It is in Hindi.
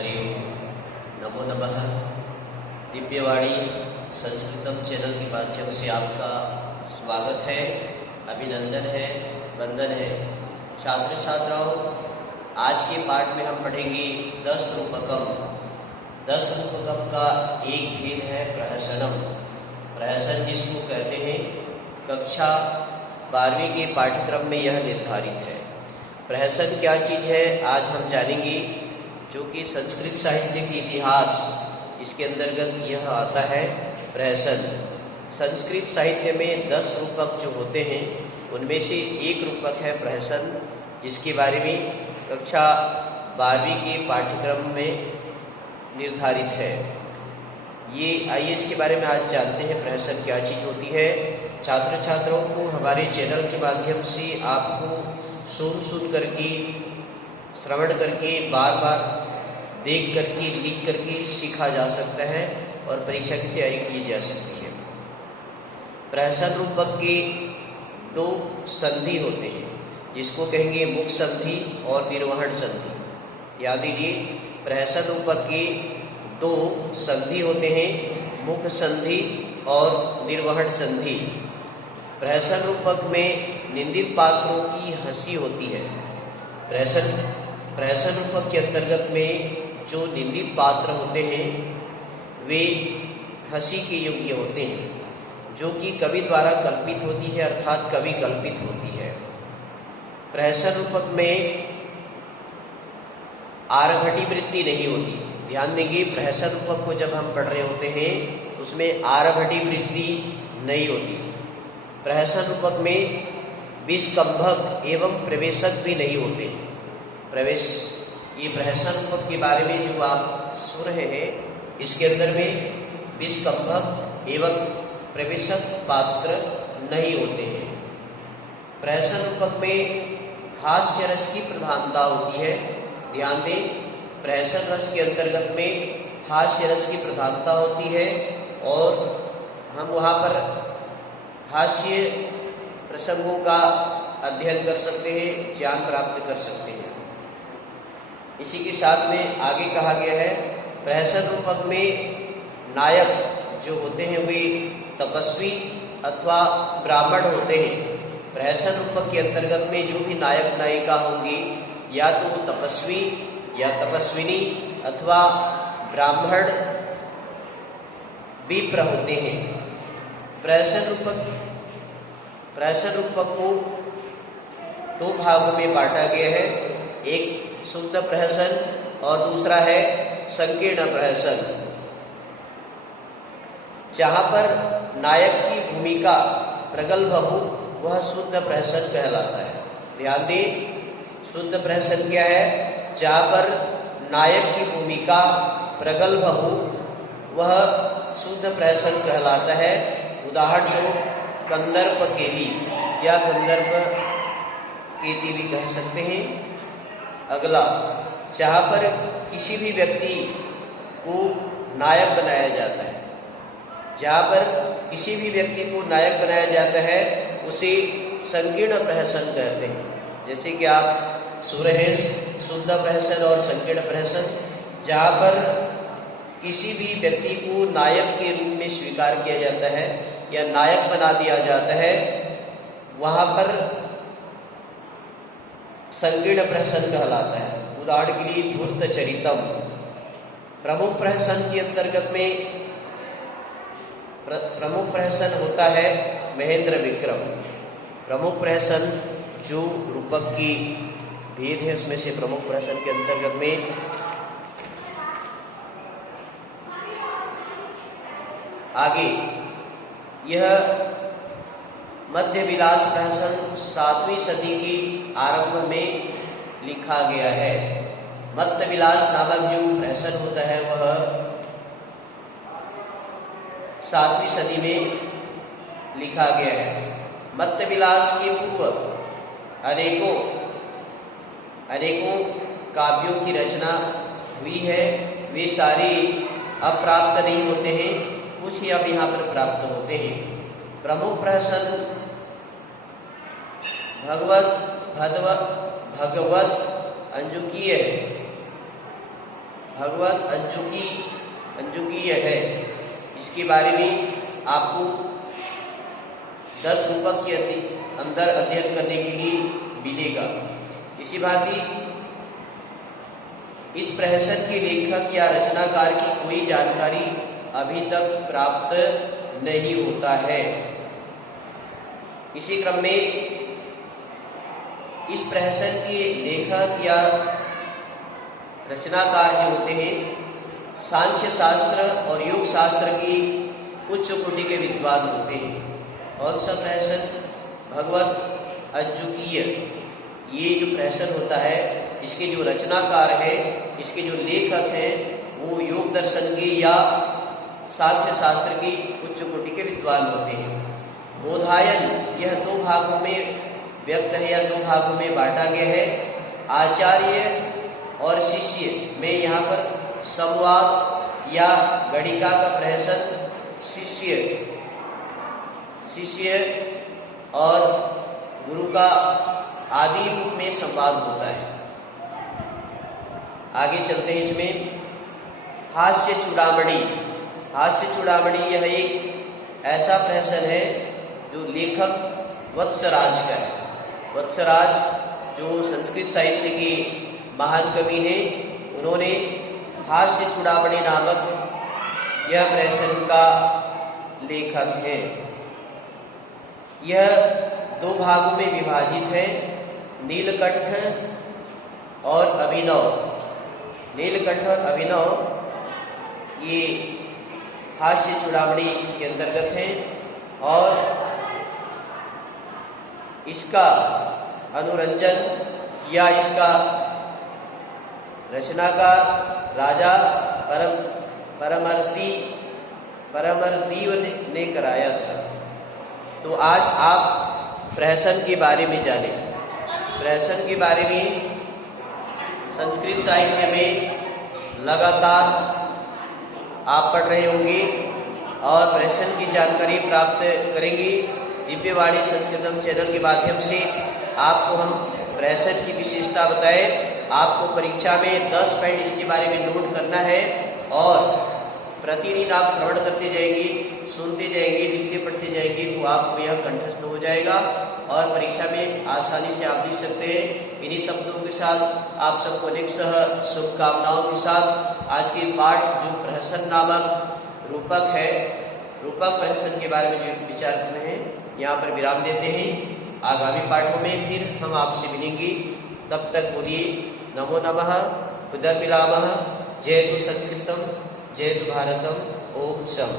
हरि ओम। नमो नमः। दिव्यवाणी संस्कृतम चैनल के माध्यम से आपका स्वागत है, अभिनंदन है, वंदन है। छात्र छात्राओं, आज के पाठ में हम पढ़ेंगे 10 रूपकम। 10 रूपकम का एक भेद है प्रहसनम। प्रहसन जिसको कहते हैं, कक्षा 12वीं के पाठ्यक्रम में यह निर्धारित है। प्रहसन क्या चीज़ है आज हम जानेंगे, जो कि संस्कृत साहित्य के इतिहास इसके अंतर्गत यह आता है। प्रहसन संस्कृत साहित्य में 10 रूपक जो होते हैं उनमें से एक रूपक है प्रहसन, जिसके बारे में कक्षा 12वीं के पाठ्यक्रम में निर्धारित है। ये आइए इसके बारे में आज जानते हैं, प्रहसन क्या चीज़ होती है। छात्र छात्राओं को हमारे चैनल के माध्यम से आपको सुन करके, श्रवण करके, बार बार देख करके, लिख करके सीखा जा सकता है और परीक्षा की तैयारी की जा सकती है। प्रहसन रूपक के 2 संधि होते हैं, जिसको कहेंगे मुख संधि और निर्वहन संधि। याद दीजिए, प्रहसन रूपक के 2 संधि होते हैं, मुख संधि और निर्वहन संधि। प्रहसन रूपक में निंदित पात्रों की हंसी होती है। प्रहसन रूपक के अंतर्गत में जो निंदित पात्र होते हैं वे हंसी के योग्य होते हैं, जो कि कवि द्वारा कल्पित होती है, अर्थात कवि कल्पित होती है। प्रहसन रूपक में आर्भटी वृत्ति नहीं होती। ध्यान देंगे, प्रहसन रूपक को जब हम पढ़ रहे होते हैं उसमें आर्भटी वृत्ति नहीं होती। प्रहसन रूपक में विस्कंभक एवं प्रवेशक भी नहीं होते। ये प्रहसन रूपक के बारे में जो आप सुन रहे हैं, इसके अंदर में विस्कंभक एवं प्रवेशक पात्र नहीं होते हैं। प्रहसन रूपक में हास्य रस की प्रधानता होती है। ध्यान दें, प्रहसन रस के अंतर्गत में हास्य रस की प्रधानता होती है और हम वहाँ पर हास्य प्रसंगों का अध्ययन कर सकते हैं, ज्ञान प्राप्त कर सकते हैं। इसी के साथ में आगे कहा गया है, प्रहसन रूपक में नायक जो होते हैं वे तपस्वी अथवा ब्राह्मण होते हैं। प्रहसन रूपक के अंतर्गत में जो भी नायक नायिका होंगे, या तो तपस्वी या तपस्विनी अथवा ब्राह्मण विप्र होते हैं। प्रहसन रूपक को 2 भागों में बांटा गया है, एक शुद्ध प्रहसन और दूसरा है संकीर्ण प्रहसन। जहाँ पर नायक की भूमिका प्रगल्भ हो वह शुद्ध प्रहसन कहलाता है। ध्यान दें, शुद्ध प्रहसन क्या है? जहाँ पर नायक की भूमिका प्रगल्भ हो वह शुद्ध प्रहसन कहलाता है। उदाहरण स्वरूप कंदर्प केली या कंदर्प केती भी कह सकते हैं। अगला, जहाँ पर किसी भी व्यक्ति को नायक बनाया जाता है, जहाँ पर किसी भी व्यक्ति को नायक बनाया जाता है उसे संकीर्ण प्रहसन कहते हैं। जैसे कि आप सुन रहे हैं, शुद्ध प्रहसन और संकीर्ण प्रहसन। जहाँ पर किसी भी व्यक्ति को नायक के रूप में स्वीकार किया जाता है या नायक बना दिया जाता है, वहाँ पर संकीर्ण प्रहसन कहलाता है। उदाहरण के लिए धूर्त चरितम। प्रमुख प्रहसन के अंतर्गत में प्रमुख प्रहसन होता है महेंद्र विक्रम। प्रमुख प्रहसन जो रूपक की भेद है उसमें से प्रमुख प्रहसन के अंतर्गत में आगे यह मध्य विलास प्रहसन 7वीं सदी की आरंभ में लिखा गया है। मध्य विलास नामक जो प्रहसन होता है वह 7वीं सदी में लिखा गया है। मध्य विलास के पूर्व अनेकों काव्यों की रचना हुई है। वे सारे अब प्राप्त नहीं होते हैं, कुछ ही अब यहाँ पर प्राप्त होते हैं। प्रमुख प्रहसन भगवत अंजुकीय भगवत अंजुकीय है। इसके बारे में आपको 10 रूपक के अंदर अध्ययन करने के लिए मिलेगा। इसी भांति इस प्रहसन के लेखक या रचनाकार की कोई जानकारी अभी तक प्राप्त नहीं होता है। इसी क्रम में इस प्रहसन के लेखक या रचनाकार जो होते हैं सांख्य शास्त्र और योग शास्त्र की उच्च कोटि के विद्वान होते हैं। कौन सा प्रहसन? भगवत अंजुकीय। ये जो प्रहसन होता है इसके जो रचनाकार है, इसके जो लेखक हैं वो योग दर्शन के या सांख्य शास्त्र की उच्च कोटि के विद्वान होते हैं। बोधायन यह 2 भागों में व्यक्त है या 2 भागों में बांटा गया है। आचार्य और शिष्य में यहाँ पर संवाद या गणिका का प्रहसन शिष्य और गुरु का आदि रूप में संवाद होता है। आगे चलते हैं। इसमें हास्य चूड़ामणि यह एक ऐसा प्रहसन है जो लेखक वत्सराज का है। वत्सराज जो संस्कृत साहित्य के महान कवि हैं, उन्होंने हास्य चूड़ामणि नामक यह प्रहसन का लेखक है। यह 2 भागों में विभाजित है, नीलकंठ और अभिनव। नीलकंठ और अभिनव ये हास्य चूड़ामणि के अंतर्गत है और इसका अनुरंजन या इसका रचनाकार राजा परमरदीव ने कराया था। तो आज आप प्रहसन के बारे में जानें। प्रहसन के बारे में संस्कृत साहित्य में लगातार आप पढ़ रहे होंगे और प्रहसन की जानकारी प्राप्त करेंगे। दिव्यवाणी संस्कृतम चैनल के माध्यम से आपको हम प्रहसन की विशेषता बताए। आपको परीक्षा में 10 पॉइंट इसके बारे में नोट करना है और प्रतिदिन आप श्रवण करते जाएंगे, सुनते जाएंगे, लिखते पढ़ते जाएंगे तो आपको यह कंठस्थ हो जाएगा और परीक्षा में आसानी से आप लिख सकते हैं। इन्हीं शब्दों के साथ आप सबको अनेक शुभकामनाओं के साथ आज के पाठ जो प्रहसन नामक रूपक है, रूपक प्रहसन के बारे में जो विचार कर रहे हैं यहाँ पर विराम देते हैं। आगामी पाठों में फिर हम आपसे मिलेंगे। तब तक बोलिए नमो नमः, उदर मिलामः। जय तु संस्कृतम, जय तु भारतम। ओम शम।